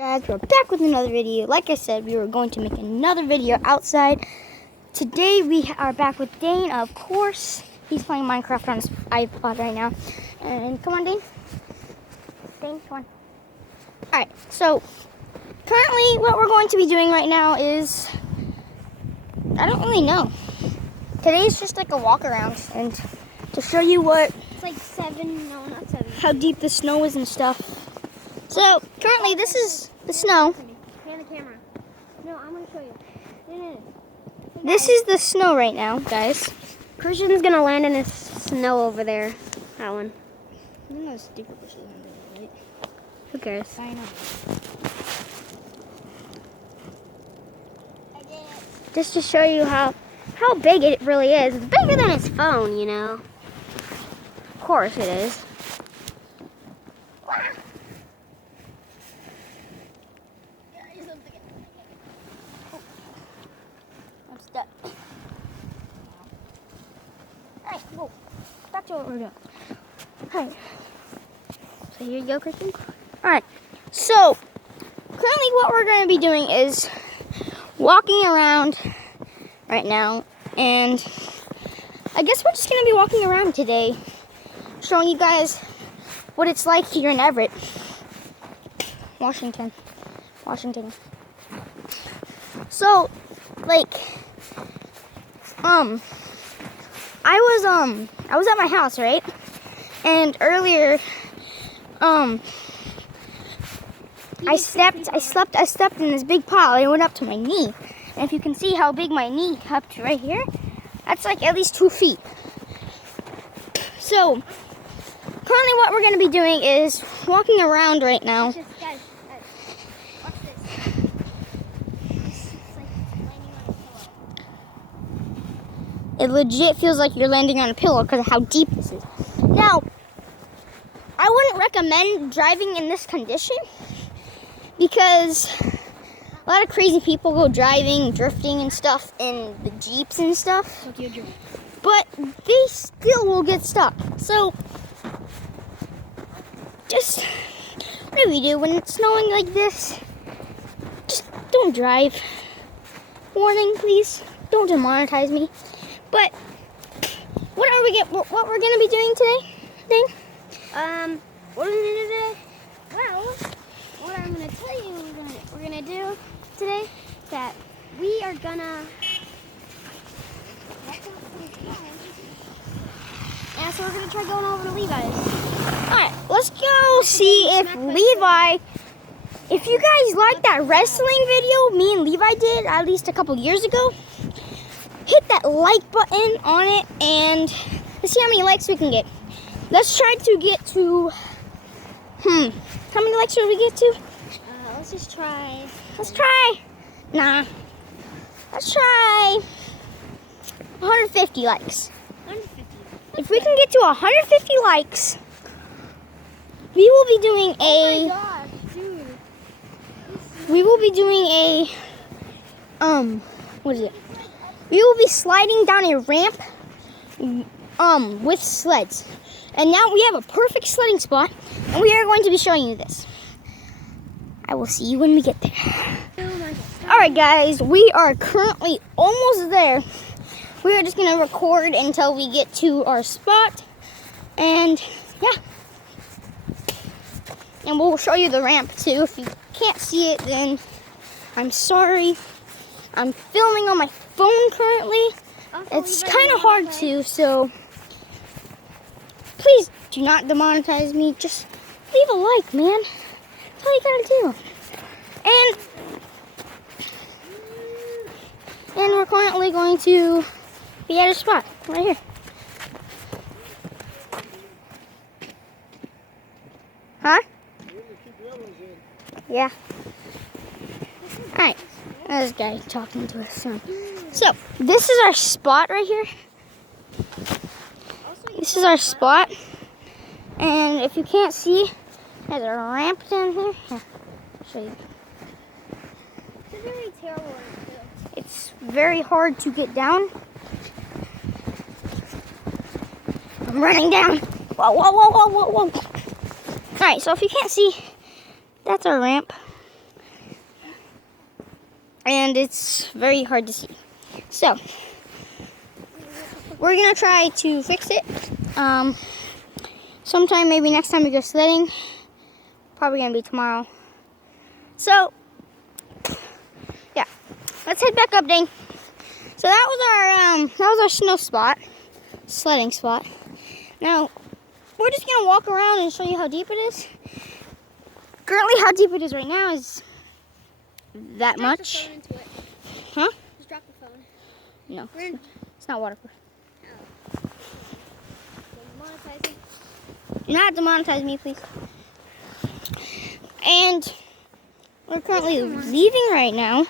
Guys, we're back with another video. Like I said, we were going to make another video outside. Today we are back with Dane, of course. He's playing Minecraft on his iPod right now. And come on, Dane. Dane, come on. Alright, so currently what we're going to be doing right now is, I don't really know. Today's just like a walk around and to show you what, It's like 7, no, not 7. how deep the snow is and stuff. So currently this is the snow. Hand the camera. No, I'm going to show you. No. This is the snow right now, guys. Christian's going to land in the snow over there. That one. Who cares? I know. Just to show you how big it really is. It's bigger than his phone, you know. Of course it is. I'm stuck. Alright, whoa. Back to what we're doing. Alright. So here you go, Christian. Alright. So, currently what we're going to be doing is walking around right now. And I guess we're just going to be walking around today, showing you guys what it's like here in Everett, Washington. So, like, I was at my house, right? And earlier, I stepped in this big pile and it went up to my knee. And if you can see how big my knee up to right here, that's like at least 2 feet. So, currently what we're going to be doing is walking around right now. Guys, watch this. It's like landing on a pillow. It legit feels like you're landing on a pillow because of how deep this is. Now, I wouldn't recommend driving in this condition because a lot of crazy people go driving, drifting and stuff in the Jeeps and stuff. But they still will get stuck. So, just what do we do when it's snowing like this? Just don't drive. Warning, please. Don't demonetize me. But what we're gonna be doing today, Dane? What are we gonna do today? Well, what I'm gonna tell you we're gonna do today is that we are gonna. Yeah, so we're gonna try going over to Levi's. Alright, let's go see if Levi, if you guys like that wrestling video me and Levi did at least a couple years ago, hit that like button on it and let's see how many likes we can get. Let's try to get to, how many likes should we get to? Let's just try. Let's try 150 likes. 150. If we can get to 150 likes, we will be doing Oh my gosh, dude. we will be doing a, what is it? We will be sliding down a ramp, with sleds. And now we have a perfect sledding spot, and we are going to be showing you this. I will see you when we get there. Alright guys, we are currently almost there. We are just going to record until we get to our spot, and yeah. And we'll show you the ramp too. If you can't see it, then I'm sorry. I'm filming on my phone currently. It's kind of hard to, so please do not demonetize me. Just leave a like, man. That's all you gotta do. And we're currently going to be at a spot right here. Huh? Yeah. Alright. This guy talking to his son. So, this is our spot right here. This is our spot. And if you can't see, there's a ramp down here. Here, I'll show you. It's very terrible. It's very hard to get down. I'm running down. Whoa, whoa, whoa, whoa, whoa, whoa. Alright, so if you can't see, that's our ramp. and it's very hard to see. So we're gonna try to fix it. Sometime maybe next time we go sledding. Probably gonna be tomorrow. So yeah, let's head back up, Dane. So that was our snow spot, sledding spot. Now we're just gonna walk around and show you how deep it is. Currently, how deep it is right now is that much. Drop the phone into it. Huh? Just drop the phone. No, We're in. it's not waterproof. Monetizing. Do not demonetize me, please. And we're currently leaving right now.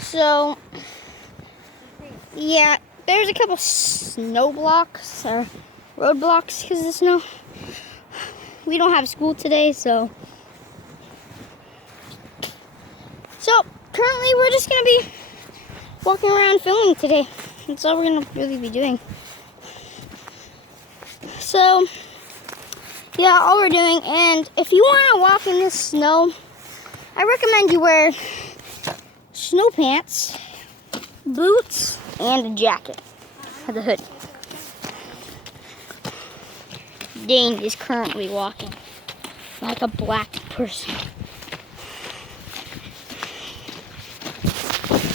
So yeah, there's a couple snow blocks or roadblocks because of the snow. We don't have school today, so currently we're just gonna be walking around filming today. That's all we're gonna really be doing. So yeah, all we're doing. And if you want to walk in this snow, I recommend you wear snow pants, boots, and a jacket with a hood. Dane is currently walking like a black person.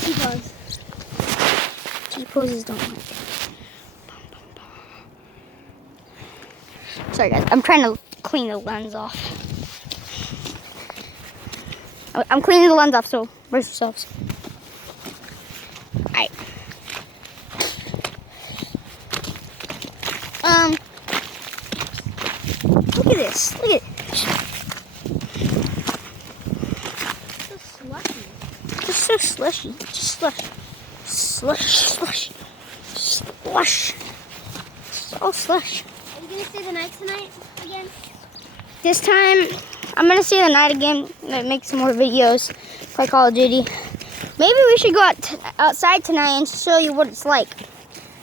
T-pose. T-poses don't like it. Sorry guys, I'm trying to clean the lens off. I'm cleaning the lens off, so brace yourselves. Alright. Look at this. Look at it. So slushy. Just so slushy. Just slush. Slush. Slush. Slush. So slush. Are you gonna stay the night tonight again? This time, I'm gonna stay the night again and make some more videos for Call of Duty. Maybe we should go outside tonight and show you what it's like.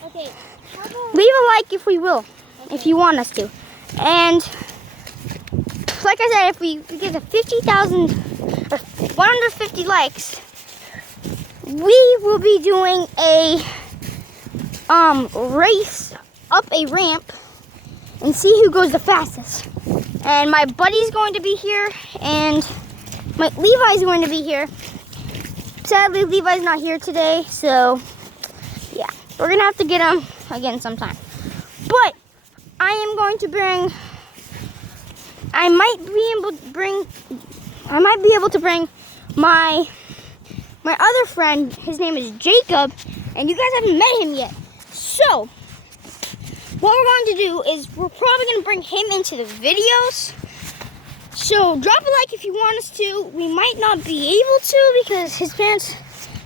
Okay. How about Leave a like if we will, if you want us to. And like I said, if we get to 50,000 or 150 likes, we will be doing a race up a ramp and see who goes the fastest. And my buddy's going to be here, and Levi's going to be here. Sadly, Levi's not here today, so yeah, we're gonna have to get him again sometime. But I am going to bring. I might be able to bring my other friend. His name is Jacob, and you guys haven't met him yet. So what we're going to do is we're probably going to bring him into the videos. So drop a like if you want us to. We might not be able to because his parents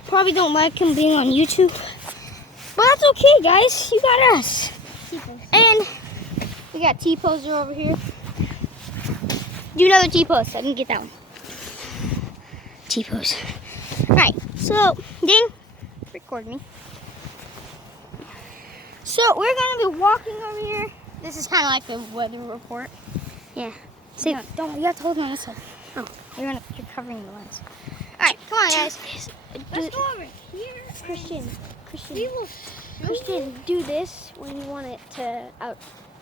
probably don't like him being on YouTube. But that's okay, guys. You got us. T-pose. And we got T-poser over here. Do another T-pose. I didn't get that one. T-pose. Alright, so Dane, record me. So we're gonna be walking over here. This is kind of like the weather report. Yeah. See, no, don't. You have to hold on this side. Oh, you're covering the lens. All right, come on, guys. Let's go over here. Christian, We will. Christian, do this when you want it to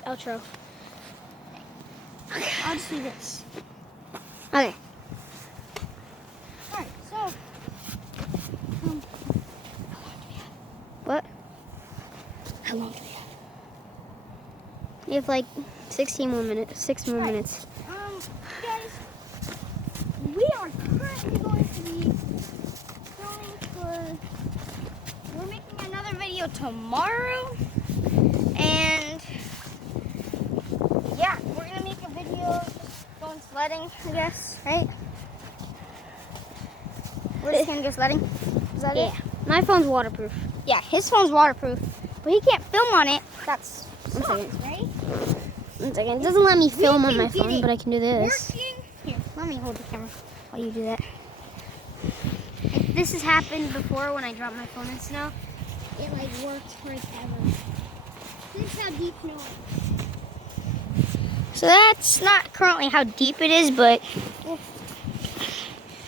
outro. Okay, I'll just do this. Okay. All right. So, what? How long do we have? You have like 16 more minutes. 6 more minutes. Guys, we are currently going to be filming we're making another video tomorrow, and yeah, we're gonna make a video just going sledding, I guess, right? We're just gonna go sledding. Is that it? My phone's waterproof. Yeah, his phone's waterproof, but he can't film on it. That's One second. right? 1 second. It doesn't let me film on my can get phone, it but I can do this. Working. Here, let me hold the camera while you do that. This has happened before when I dropped my phone in snow. It like worked forever. This is how deep snow is. So that's not currently how deep it is, but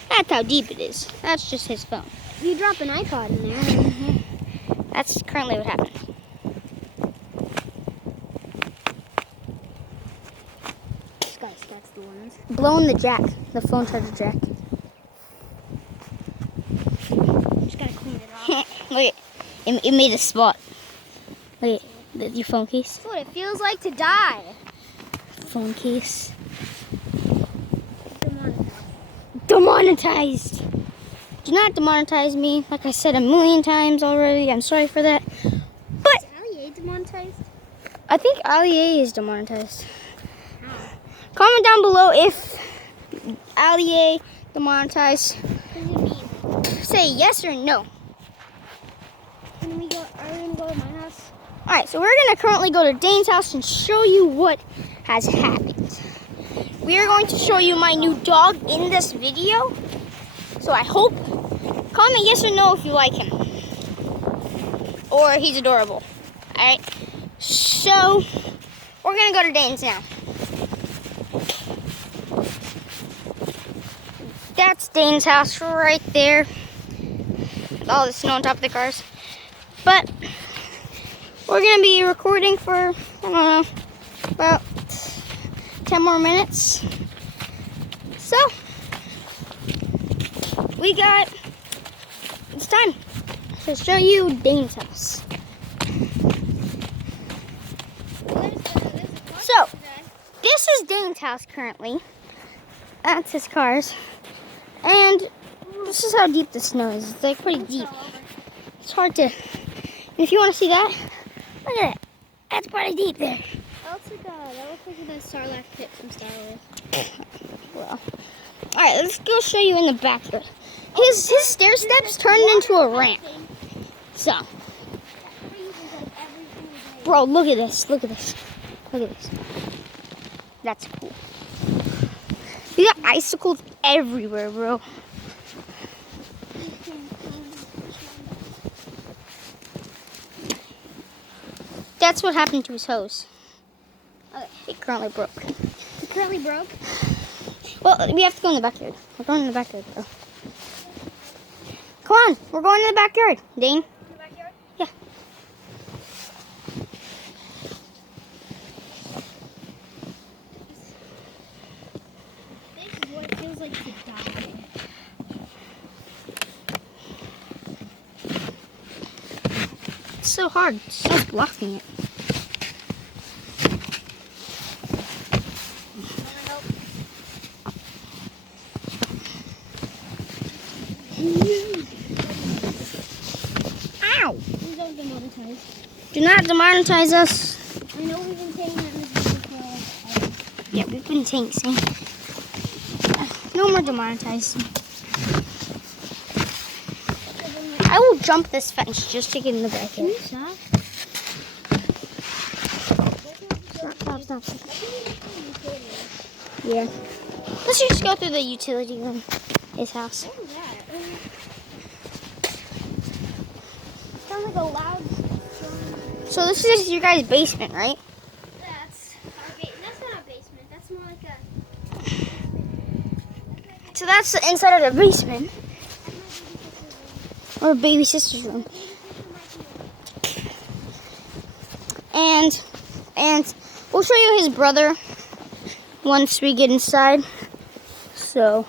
That's how deep it is. That's just his phone. You drop an iPod in there. That's currently what happened. This guy stacks the ones. Blowing the jack, the phone charger jack. Just gotta clean it off. Look, it made a spot. Look, your phone case. That's what it feels like to die. Phone case. Demonetized. Demonetized. Do not demonetize me. Like I said a million times already. I'm sorry for that. But Is Ali demonetized? I think Ali is demonetized. Comment down below if Ali demonetized. What does it mean? Say yes or no. Are we gonna go to my house? Alright, so we're going to currently go to Dane's house and show you what has happened. We are going to show you my new dog in this video. So I hope, comment yes or no if you like him. Or he's adorable. Alright, so we're going to go to Dane's now. That's Dane's house right there. With all the snow on top of the cars. But we're going to be recording for, I don't know, about 10 more minutes. So, it's time to show you Dane's house. So, this is Dane's house currently. That's his cars. And this is how deep the snow is. It's like pretty deep. It's hard to, if you want to see that, look at it. That's pretty deep there. That looks like the Sarlacc pit from Star Wars. Well, alright, let's go show you in the backyard. His stair steps turned into a ramp. So, bro, look at this. Look at this. Look at this. That's cool. You got icicles everywhere, bro. That's what happened to his hose. It currently broke. It currently broke. Well, we have to go in the backyard. We're going in the backyard, bro. Come on, we're going in the backyard, Dane. In the backyard? Yeah. This is what it feels like to die. It's so hard. Snow's blocking it. Ow! Please don't demonetize. Do not demonetize us. I know we've been saying that in this video for like, Yeah, we've been saying. No more demonetizing. I will jump this fence just to get in the backyard. Stop. Stop. Yeah. Let's just go through the utility room. His house. What was that? Sounds like a loud storm. So this is your guys' basement, right? That's not a basement. That's more like a. So that's the inside of the basement. Or baby sister's room. And we'll show you his brother once we get inside. So